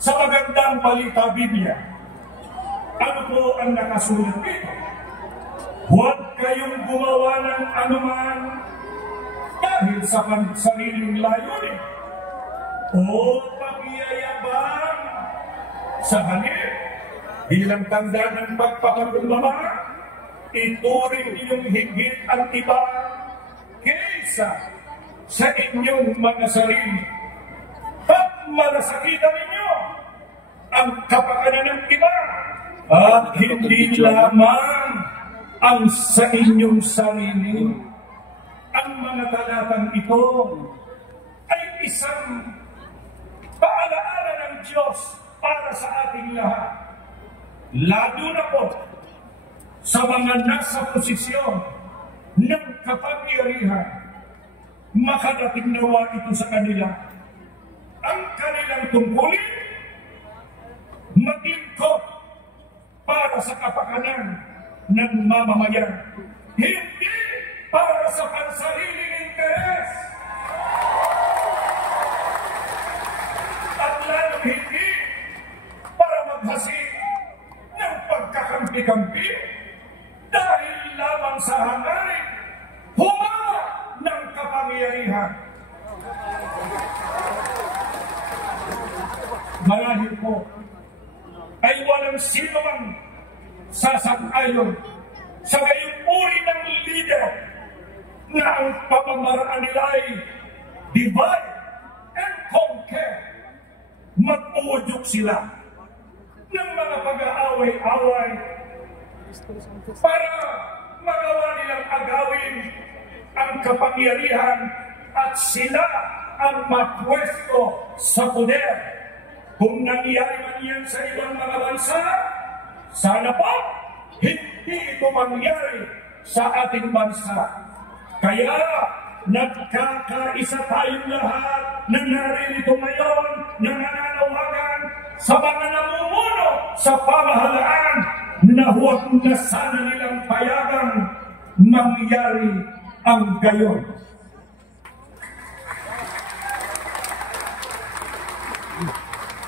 Sa magandang balita Biblia, ano po ang nakasulat dito? Huwag kayong gumawa ng anuman dahil sa sariling layunin o pagiyayabang sa halip bilang tanda ng pagpapakumbaba, ituring ninyong higit ang iba kaysa sa inyong mga sarili. Malasakitan ninyo ang kapakanan ng iba at hindi lamang ang sa inyong sarili. Ang mga talatang ito ay isang paalaala ng Diyos para sa ating lahat. Lalo na po sa mga nasa posisyon ng kapangyarihan, makarating nawa ito sa kanila. Ang kanilang tungkulin, maglingkod para sa kapakanan ng mamamayan, hindi para sa pansariling interes. At lalo hindi para maghasik ng pagkakampi-kampi dahil lamang sa hangarin humawa ng kapangyarihan. Marahil po ay walang sino mang sasang-ayon sa gayong uri ng leader na ang pamamaraan nila ay divide and conquer. Mag-uudyok sila ng mga pag-aaway-away para magawa nilang agawin ang kapangyarihan at sila ang mapwesto sa poder. Kung nangyari man yan sa ibang mga bansa, sana po hindi ito mangyari sa ating bansa. Kaya nagkakaisa tayong lahat na naririto ngayon na nananawagan sa mga namumuno sa pamahalaan na huwag na sana nilang payagang mangyari ang gayon.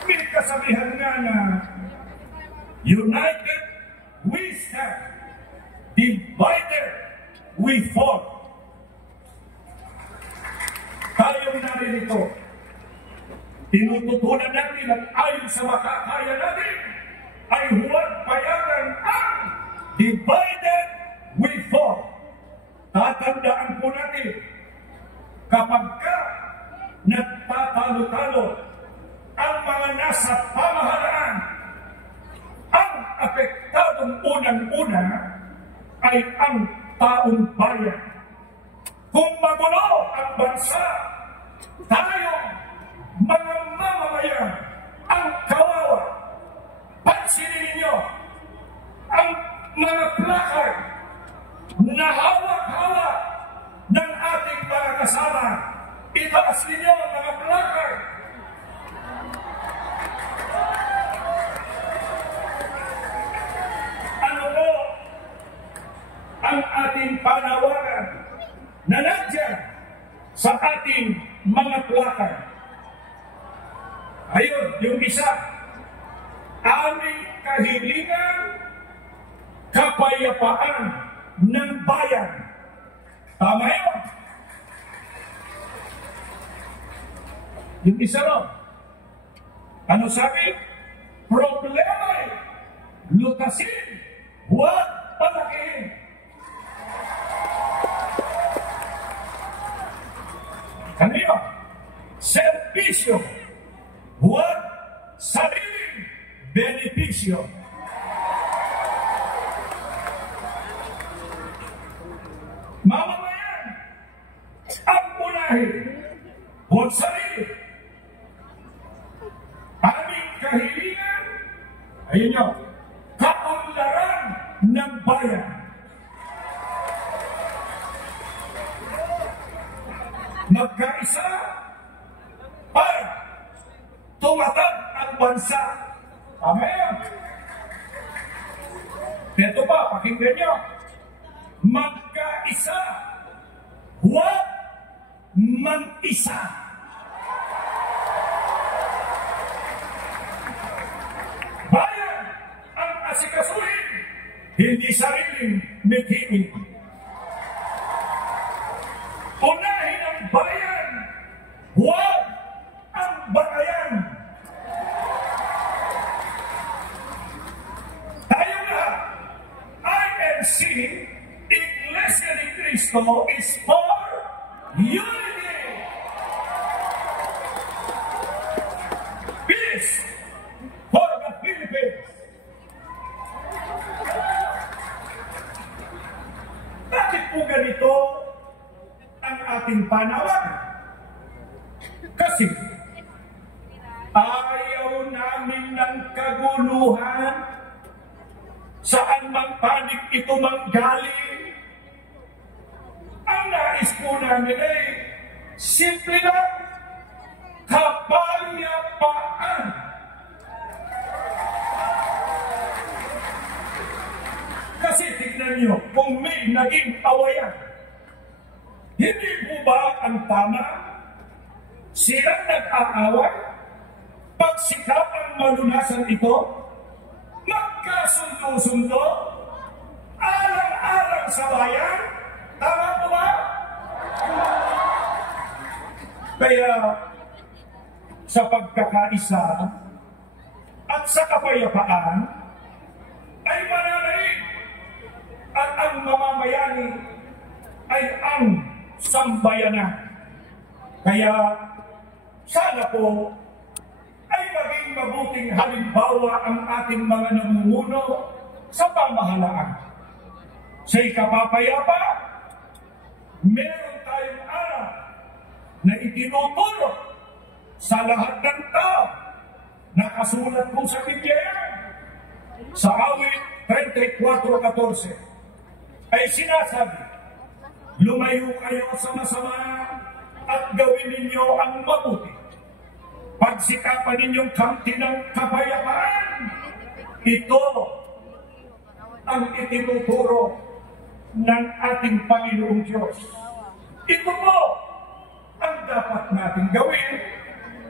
May kasabihan nga na united we stand, divided we fall. Tayong naririto, tinututunan natin at ayon sa makakaya natin ay huwag payagan ang divided we fall. Tatandaan po natin, kapag ka nagtatalo-talo ang mga nasa pamahalaan, ang apektadong unang-una ay ang taong bayan. Kung magulo ang bansa, tayong mga mamamayan ang kawawa. Pansinin ninyo ang mga placard na hawak-hawak ng ating mga kasama. Itaas ninyo ang mga placard. Ano po ang ating panawagan na nandiyan sa ating mga placard? Ayun, yung isa, aming kahilingan, kapayapaan ng bayan. Tama yun? Yung isa ron, ano sabi? Problema ay lutasin, huwag palakihin. Ano yun? Servisyo, huwag sariling benepisyo. Mamamayan ang unahin, huwag sarili. Aming kahilingan, ayun nyo, kaunlaran ng bayan. Magkaisa para tumatag ang bansa. Amen. Ito pa, pakinggan nyo. Magkaisa, huwag mag-isa. hindi sariling mithiin. Unahin ang bayan, huwag ang batayan. Tayo na, INC, Iglesia ni Cristo, is for unity. Peace for the Philippines. Bakit po ganito ang ating panawagan? Kasi ayaw namin ng kaguluhan, saan mang panig ito manggaling. Ang nais po namin ay simple lang, kapayapaan. Kasi tignan niyo, kung may naging awayan, hindi po ba ang tama? Silang nag-aaway, pagsikapang malunasan ito, magkasundo-sundo, alang-alang sa bayan, tama po ba? Kaya, sa pagkakaisa at sa kapayapaan, ay mananaig at ang mamamayani ay ang sambayanan. Kaya, sana po ay maging mabuting halimbawa ang ating mga namumuno sa pamahalaan. Sa ikapapayapa, meron tayong aral na itinuturo sa lahat ng tao. Nakasulat po sa Biblia. Sa awit 34:14 ay sinasabi, lumayo kayo sa masama at gawin ninyo ang mabuti. Pagsikapan ninyong kamti ng kapayapaan. Ito ang itinuturo ng ating Panginoong Diyos. Ito po ang dapat natin gawin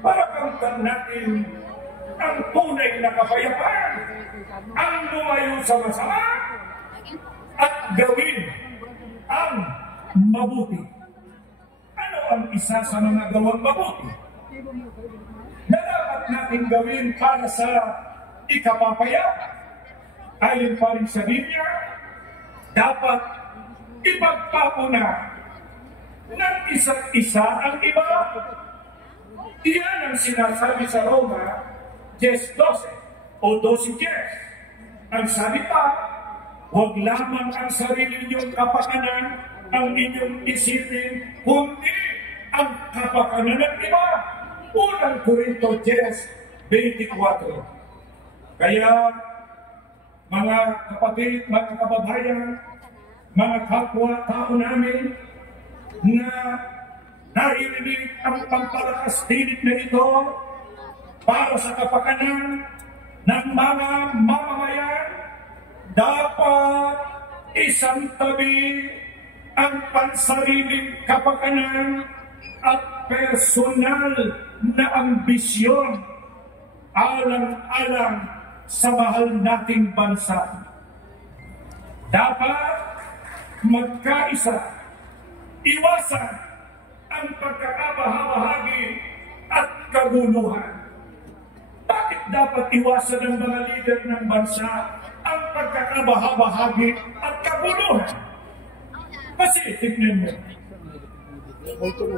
para kamtan natin ang tunay na kapayapaan, ang lumayo sa masama at gawin ang mabuti. Ano ang isa sa mga gawang mabuti na dapat natin gawin para sa ikapapayapa? Ayon pa rin sa Biblia, dapat ipagpapuna ng isa't isa ang iba. Iyan ang sinasabi sa Roma 10:12 o 12:10. Ang sabi pa, huwag lamang ang sarili ninyong kapakanan ang inyong isipin, kundi ang kapakanan ng iba. Unang Korinto 10:24. Kaya, mga kapatid, mga kababayan, mga kapwa-tao namin na naririnig ang pampalakas tinig na ito para sa kapakanan ng mga mamamayan, dapat isang tabi ang pansariling kapakanan at personal na ambisyon alang-alang sa mahal nating bansa. Dapat magkaisa, iwasan ang pagkakabahabahagi at kaguluhan. Bakit dapat iwasan ng mga lider ng bansa ang pagkakabahabahagi at kaguluhan? Kasi tignan mo,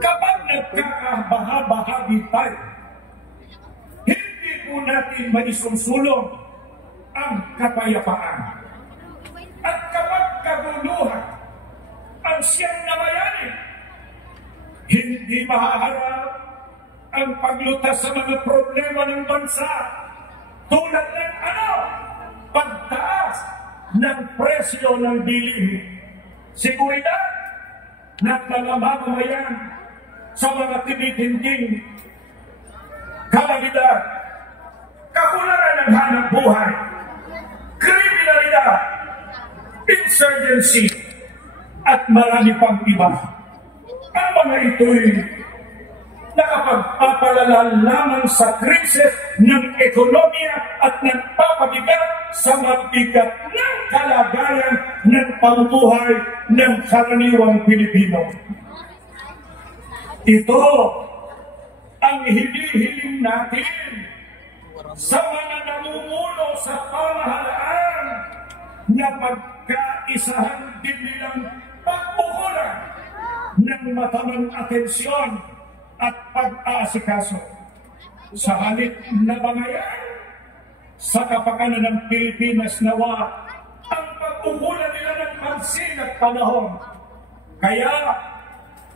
kapag nagkakabahabahagi tayo, hindi po natin maisusulong ang kapayapaan. At kapag kaguluhan ang siyang namayani, hindi mahaharap ang paglutas sa mga problema ng bansa tulad ng pagtaas ng presyo ng bilihin, seguridad ng mga mamamayan sa mga tinitinding kalamidad, kakulangan ng hanap buhay, kriminalidad, insurgency, at marami pang iba. Ang mga ito'y nakapagpapalala lamang sa krisis ng ekonomiya at nagpapabigat sa mabigat ng kalagayan ng pamumuhay ng karaniwang Pilipino. Ito ang hinihiling natin sa mga namumuno sa pamahalaan na pagkaisahan din nilang pagpukulan ng matamang atensyon at pag-aasikaso sa halip na bangayan sa kapakanan ng Pilipinas. Nawa ang pagkukulan nila ng pansin at panahon. Kaya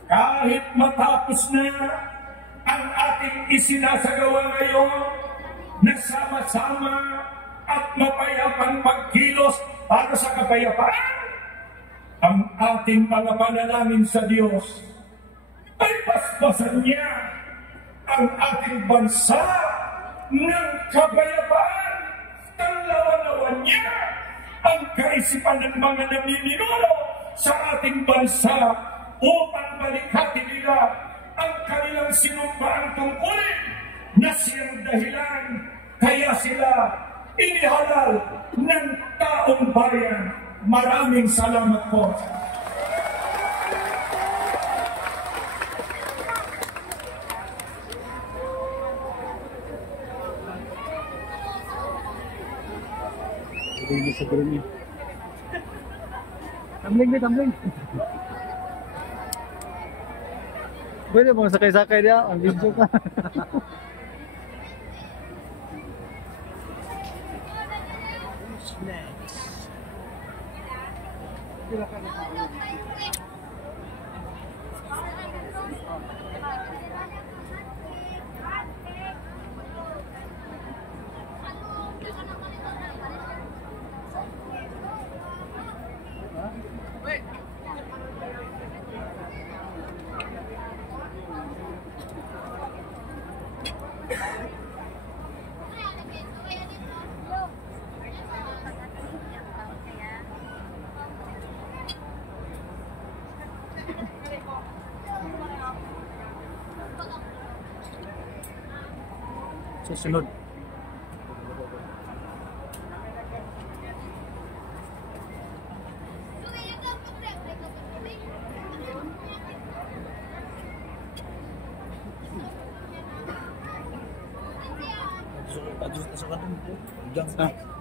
kahit matapos na ang ating isinasagawa ngayon na sama-sama at mapayapang pagkilos para sa kapayapaan, ang ating mga panalangin sa Diyos ay paspasan niya ang ating bansa ng kapayapaan. Tanlawan-lawan niya ang kaisipan ng mga namiminuno sa ating bansa upang balikhatin nila ang kanilang sinumpaang tungkulin na siyang dahilan kaya sila inihalal ng taong bayan. Maraming salamat po. Tumbling. Pwede bang sakay-sakay dia? Ang video ka. Susunod. Adjust na sa kanong.